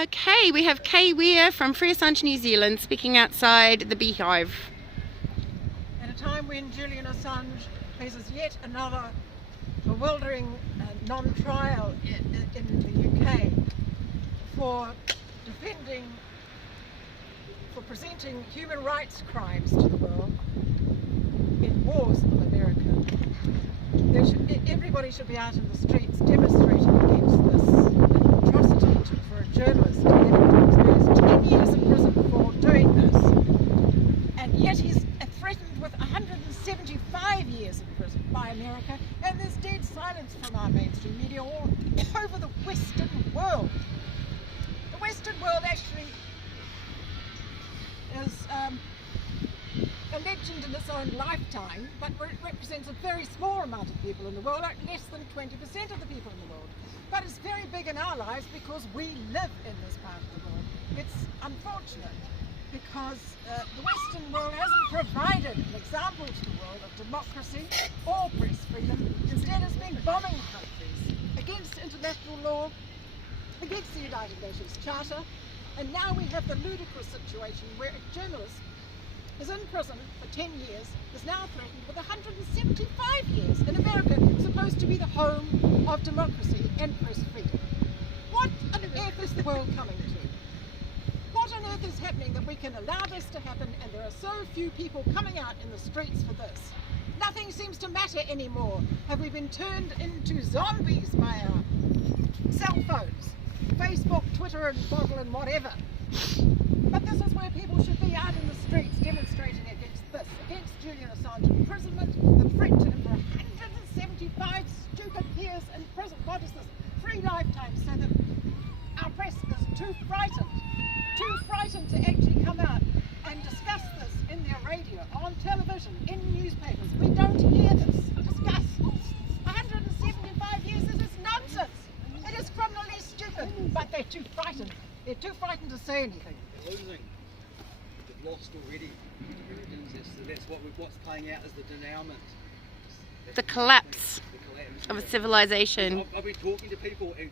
Okay, we have Kay Weir from FreeAssangeNZ New Zealand speaking outside the Beehive. At a time when Julian Assange faces yet another bewildering non-trial in the UK for presenting human rights crimes to the world in wars of America, everybody should be out in the streets demonstrating against this atrocity for a journalist to have to experience 10 years in prison for doing this. And yet he's threatened with 175 years in prison by America, and there's dead silence from our mainstream media all over the Western world. The Western world actually is a legend in its own lifetime, but represents a very small amount of people in the world, like less than 20% of the people in the world. But it's very big in our lives because we live in this part of the world. It's unfortunate because the Western world hasn't provided an example to the world of democracy or press freedom. Instead, it's been bombing countries against international law, against the United Nations Charter, and now we have the ludicrous situation where a journalist is in prison for 10 years, is now threatened with 175 years in America, supposed to be the home of democracy and press freedom. What on earth is the world coming to? What on earth is happening that we can allow this to happen, and there are so few people coming out in the streets for this? Nothing seems to matter anymore. Have we been turned into zombies by our cell phones, Facebook, Twitter and Boggle and whatever? But this is where people should be out in the streets demonstrating against this, against Julian Assange's imprisonment, the threat to him for 175 stupid years in prison. What is this? 3 lifetimes, so that our press is too frightened to actually come out and discuss this in their radio, on television, in newspapers. We don't hear this discussed. 175 years, this is nonsense. It is criminally stupid, but they're too frightened. They're too frightened to say anything. They're losing. They've lost already. That's what's playing out as the denouement. The collapse of a civilization. I've been talking to people and